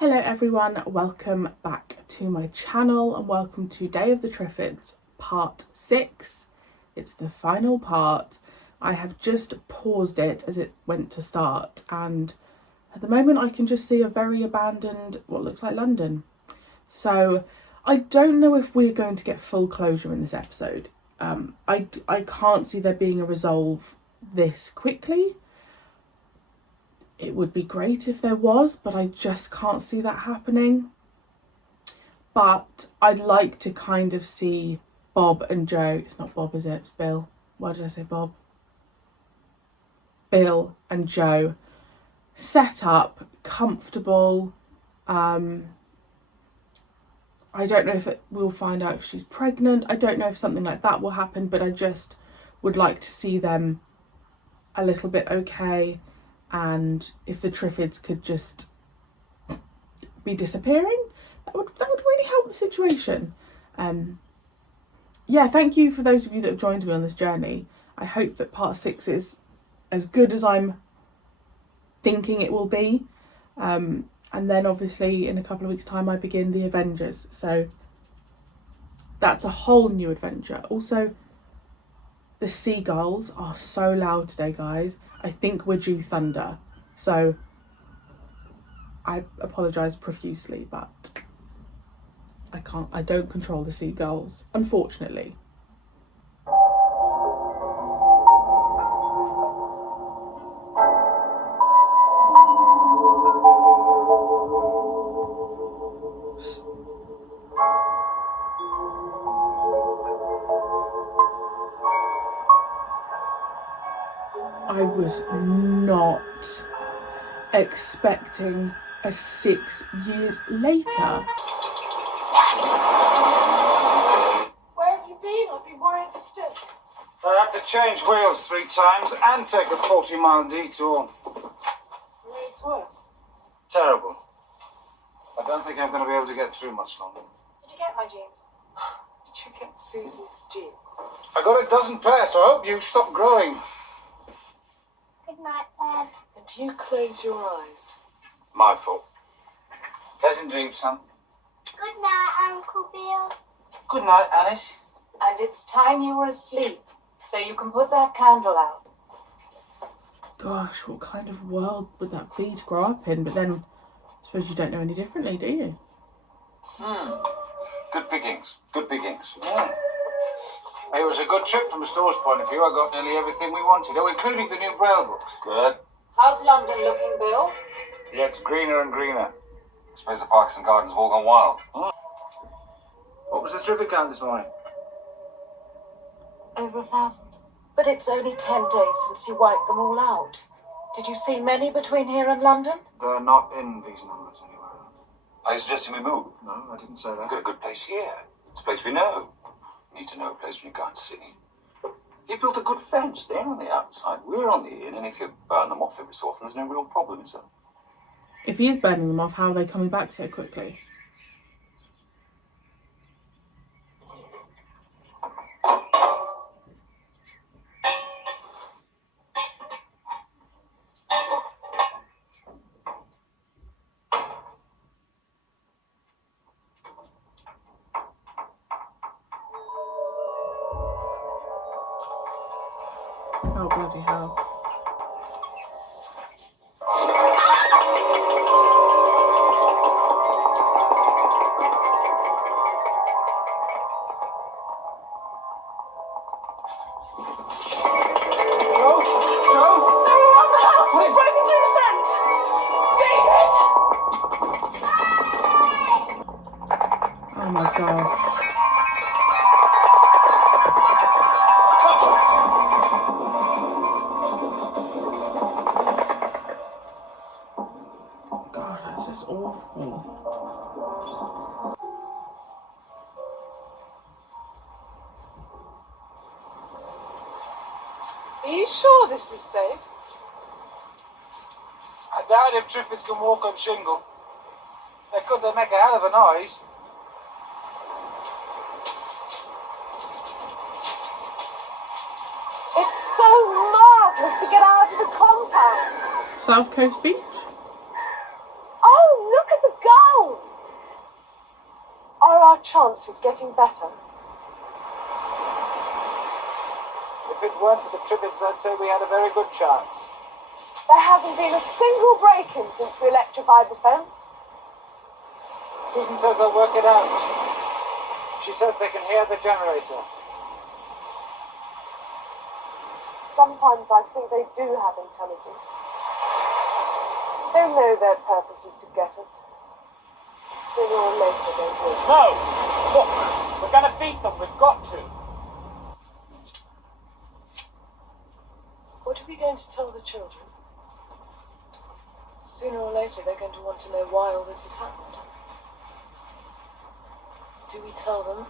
Hello everyone, welcome back to my channel and welcome to Day of the TRIFFIDS part 6. It's the final part. I have just paused it as it went to start and at the moment I can just see a very abandoned, what looks like London. So I don't know if we're going to get full closure in this episode. I can't see there being a resolve this quickly. It would be great if there was, but I just can't see that happening. But I'd like to kind of see Bob and Joe. It's not Bob, is it? It's Bill. Why did I say Bob? Bill and Joe set up, comfortable. I don't know if we'll find out if she's pregnant. I don't know if something like that will happen, but I just would like to see them a little bit okay. And if the TRIFFIDS could just be disappearing, that would really help the situation. Yeah, thank you for those of you that have joined me on this journey. I hope that part 6 is as good as I'm thinking it will be. And then obviously in a couple of weeks' time I begin the Avengers. So that's a whole new adventure. Also, the seagulls are so loud today, guys. I think we're due thunder. So I apologise profusely, but I don't control the seagulls, unfortunately. I was not expecting a 6 years later. Where have you been? I've been worried stiff. I had to change wheels 3 times and take a 40-mile detour. It's worth. Terrible. I don't think I'm going to be able to get through much longer. Did you get my jeans? Did you get Susan's jeans? I got a dozen pairs, so I hope you stop growing. Good night, Dad. And do you close your eyes? My fault. Pleasant dreams, son. Good night, Uncle Bill. Good night, Alice. And it's time you were asleep, so you can put that candle out. Gosh, what kind of world would that be to grow up in? But then I suppose you don't know any differently, do you? Good pickings. Good pickings. Yeah. It was a good trip from a store's point of view. I got nearly everything we wanted, including the new Braille books. Good. How's London looking, Bill? Yeah, it's greener and greener. I suppose the parks and gardens have all gone wild. What was the traffic count this morning? Over 1,000. But it's only 10 days since you wiped them all out. Did you see many between here and London? They're not in these numbers anywhere. Are you suggesting we move? No, I didn't say that. We've got a good place here. It's a place we know. You need to know a place when you can't see. You built a good fence then on the outside. We're on the in, and if you burn them off every so often, there's no real problem, is there? If he is burning them off, how are they coming back so quickly? Oh, bloody hell. Oh my gosh. God, that's just awful. Are you sure this is safe? I doubt if TRIFFIDS can walk on shingle. They could, they make a hell of a noise. To get out of the compound. South Coast Beach? Oh, look at the pounds! Are our chances getting better? If it weren't for the TRIFFIDS, I'd say we had a very good chance. There hasn't been a single break-in since we electrified the fence. Susan says they'll work it out. She says they can hear the generator. Sometimes I think they do have intelligence. They know their purpose is to get us. Sooner or later they will. No! Look, we're gonna beat them. We've got to. What are we going to tell the children? Sooner or later they're going to want to know why all this has happened. Do we tell them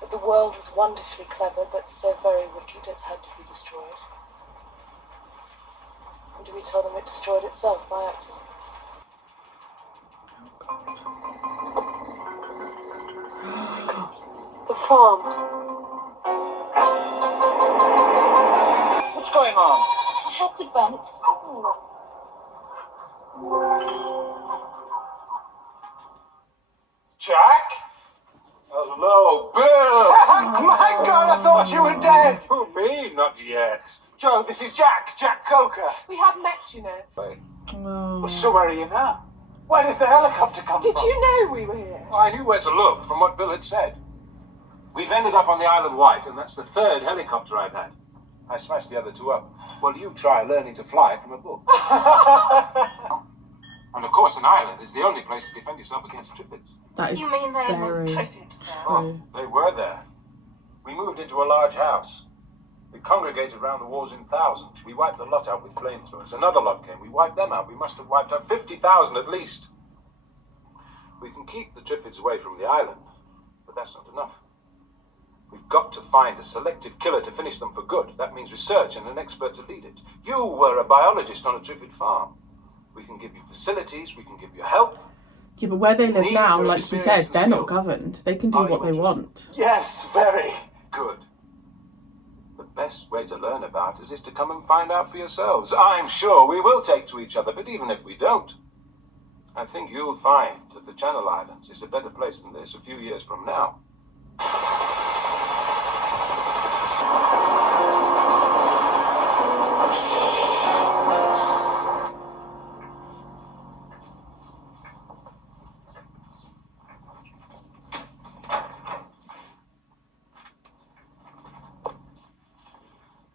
that the world was wonderfully clever but so very wicked it had to be destroyed? Or do we tell them it destroyed itself by accident? Oh my God. The farm. What's going on? I had to burn it to signal them. Jack? Hello, Bill! Jack! My God, I thought you were dead! Who, me? Not yet. Joe, this is Jack Coker. We had met, you know. Oh. So where are you now? Where does the helicopter come Did from? you know we were here? I knew where to look from what Bill had said. We've ended up on the Isle of Wight, and that's the third helicopter I've had. I smashed the other two up. Well, you try learning to fly from a book. And of course, an island is the only place to defend yourself against TRIFFIDS. That is You mean they very were TRIFFIDS there? true. They were there. We moved into a large house. We congregated round the walls in thousands. We wiped the lot out with flamethrowers. Another lot came. We wiped them out. We must have wiped out 50,000 at least. We can keep the TRIFFIDS away from the island, but that's not enough. We've got to find a selective killer to finish them for good. That means research and an expert to lead it. You were a biologist on a TRIFFID farm. We can give you facilities, we can give you help. Yeah, but where they live Need now, your like you said, experience and they're not skill. governed. They can do Are you what they interested? want. Yes, very. Good. The best way to learn about us is to come and find out for yourselves. I'm sure we will take to each other, but even if we don't, I think you'll find that the Channel Islands is a better place than this a few years from now.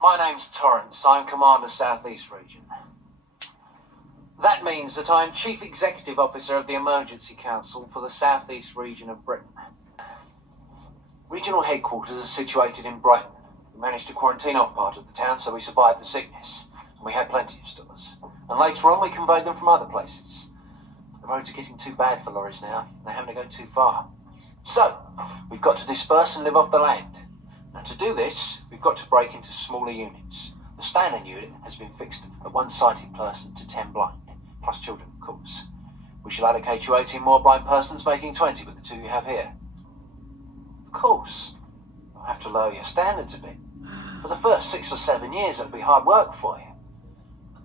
My name's Torrance. I'm Commander Southeast Region. That means that I'm Chief Executive Officer of the Emergency Council for the Southeast Region of Britain. Regional headquarters are situated in Brighton. We managed to quarantine off part of the town, so we survived the sickness. And we had plenty of stores. And later on, we conveyed them from other places. The roads are getting too bad for lorries now. They're having to go too far. So, we've got to disperse and live off the land. And to do this, we've got to break into smaller units. The standard unit has been fixed at one sighted person to 10 blind, plus children, of course. We shall allocate you 18 more blind persons, making 20 with the two you have here. Of course, you'll have to lower your standards a bit. For the first 6 or 7 years, it'll be hard work for you.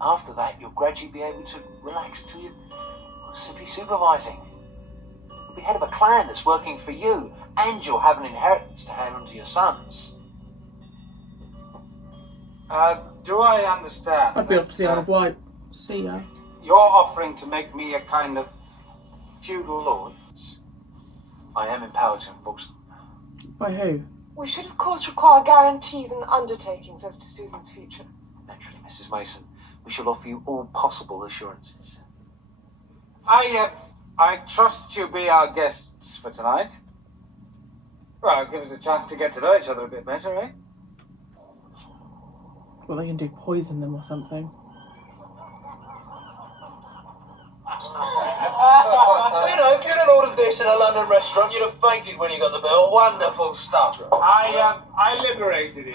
After that, you'll gradually be able to relax until you're simply supervising. You'll be head of a clan that's working for you, and you'll have an inheritance to hand on to your sons. Do I understand? I'd be off to the Isle of Wight. See ya. You're offering to make me a kind of feudal lord? I am empowered to enforce them. By who? We should of course require guarantees and undertakings as to Susan's future. Naturally, Mrs. Mason, we shall offer you all possible assurances. I trust you be our guests for tonight. Well, give us a chance to get to know each other a bit better, eh? Well, they can do poison them or something. You know, if you'd have ordered this in a London restaurant, you'd have fainted when you got the bill. Wonderful stuff. I liberated it.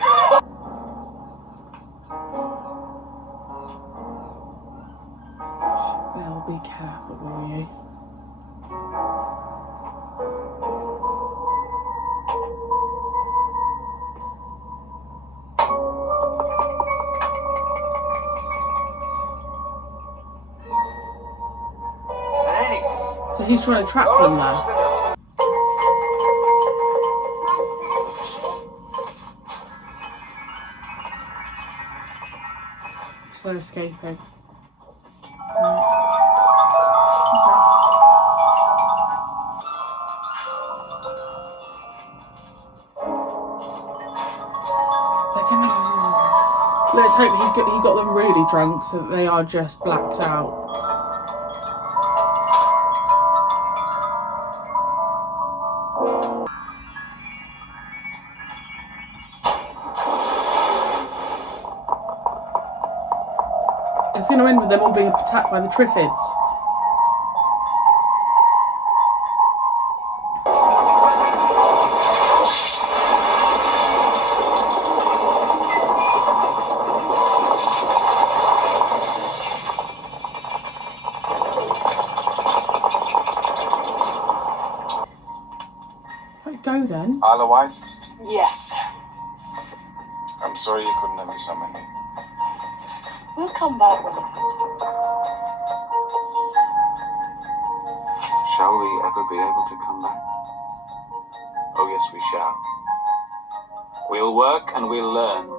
Well, be careful, will you? So he's trying to trap them there. So they're escaping. Let's hope he got them really drunk so that they are just blacked out. It's going to end with them all being attacked by the TRIFFIDs. Go then. Isle of Wight? Yes. I'm sorry you couldn't have me summer here. We'll come back when you Shall we ever be able to come back? Oh, yes, we shall. We'll work and we'll learn.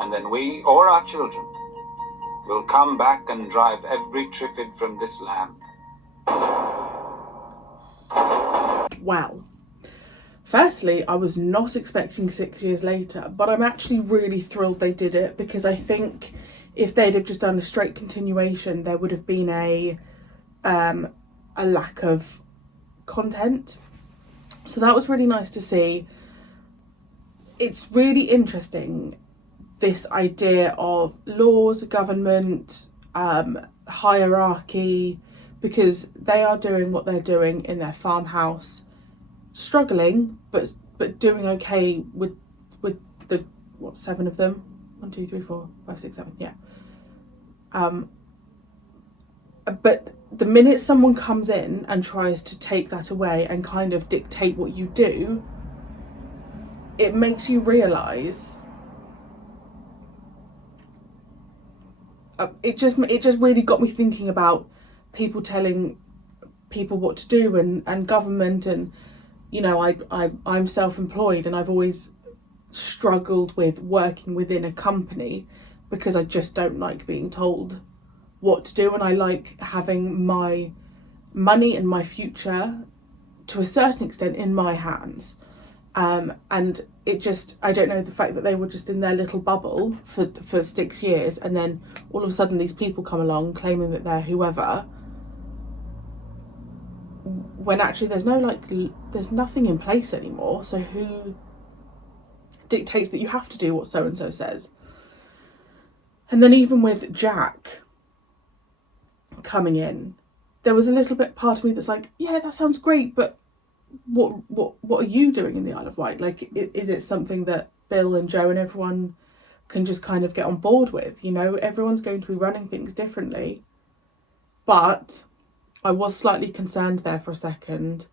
And then we, or our children, will come back and drive every TRIFFID from this land. Well, firstly, I was not expecting 6 years later, but I'm actually really thrilled they did it, because I think if they'd have just done a straight continuation, there would have been a lack of content. So that was really nice to see. It's really interesting, this idea of laws, government, hierarchy, because they are doing what they're doing in their farmhouse, struggling but doing okay with the 7 of them. 1, 2, 3, 4, 5, 6, 7, yeah. But the minute someone comes in and tries to take that away and kind of dictate what you do, it makes you realise it just really got me thinking about people telling people what to do, and government, and you know, I'm self-employed, and I've always struggled with working within a company because I just don't like being told what to do, and I like having my money and my future to a certain extent in my hands. And it just, I don't know, the fact that they were just in their little bubble for 6 years, and then all of a sudden these people come along claiming that they're whoever, when actually there's nothing in place anymore. So who dictates that you have to do what so and so says? And then even with Jack coming in, there was a little bit part of me that's like, yeah, that sounds great, but what are you doing in the Isle of Wight? Like, is it something that Bill and Joe and everyone can just kind of get on board with? You know, everyone's going to be running things differently. But I was slightly concerned there for a second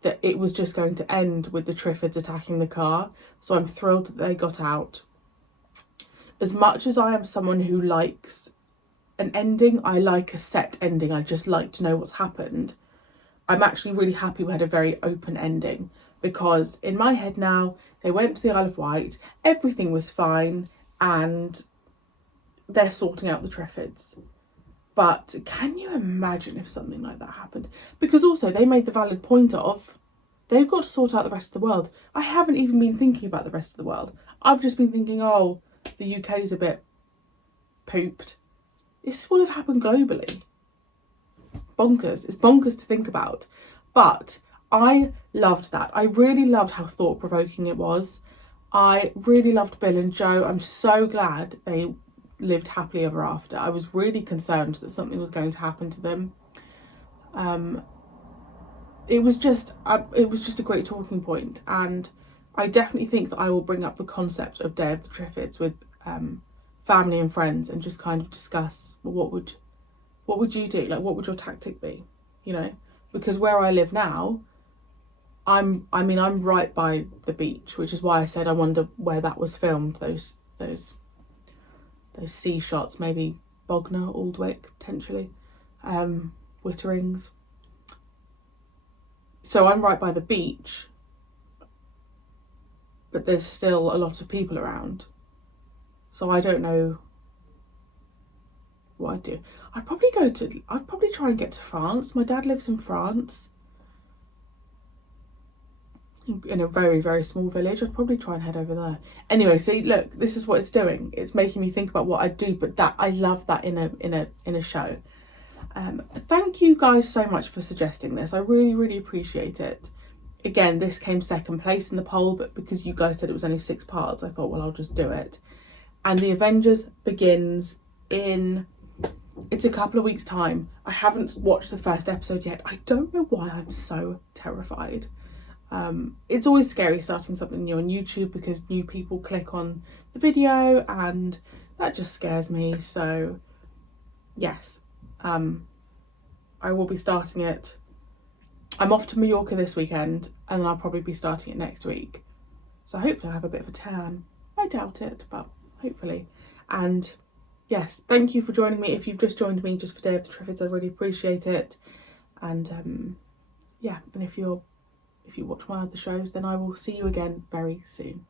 that it was just going to end with the TRIFFIDs attacking the car. So I'm thrilled that they got out. As much as I am someone who likes an ending, I like a set ending. I just like to know what's happened. I'm actually really happy we had a very open ending, because in my head now, they went to the Isle of Wight, everything was fine, and they're sorting out the TRIFFIDs. But can you imagine if something like that happened? Because also they made the valid point of, they've got to sort out the rest of the world. I haven't even been thinking about the rest of the world. I've just been thinking, oh, the UK's a bit pooped. This would have happened globally. Bonkers. It's bonkers to think about. But I loved that. I really loved how thought-provoking it was. I really loved Bill and Joe. I'm so glad they lived happily ever after. I was really concerned that something was going to happen to them. It was just a great talking point, and I definitely think that I will bring up the concept of Day of the TRIFFIDs with family and friends, and just kind of discuss, well, what would you do? Like, what would your tactic be? You know, because where I live now, I'm right by the beach, which is why I said I wonder where that was filmed. Those sea shots, maybe Bognor, Aldwick, potentially, Witterings. So I'm right by the beach, but there's still a lot of people around. So I don't know what I'd do. I'd probably try and get to France. My dad lives in France, in a very, very small village. I'd probably try and head over there. Anyway, see, look, this is what it's doing. It's making me think about what I'd do, but that, I love that in a show. Thank you guys so much for suggesting this. I really, really appreciate it. Again, this came second place in the poll, but because you guys said it was only 6 parts, I thought, well, I'll just do it. And The Avengers begins it's a couple of weeks' time. I haven't watched the first episode yet. I don't know why I'm so terrified. It's always scary starting something new on YouTube because new people click on the video and that just scares me. So yes, I will be starting it. I'm off to Mallorca this weekend and I'll probably be starting it next week. So hopefully I'll have a bit of a tan. I doubt it, but hopefully. And yes, thank you for joining me. If you've just joined me just for Day of the Triffids, I really appreciate it. And yeah, and if you watch my other shows, then I will see you again very soon.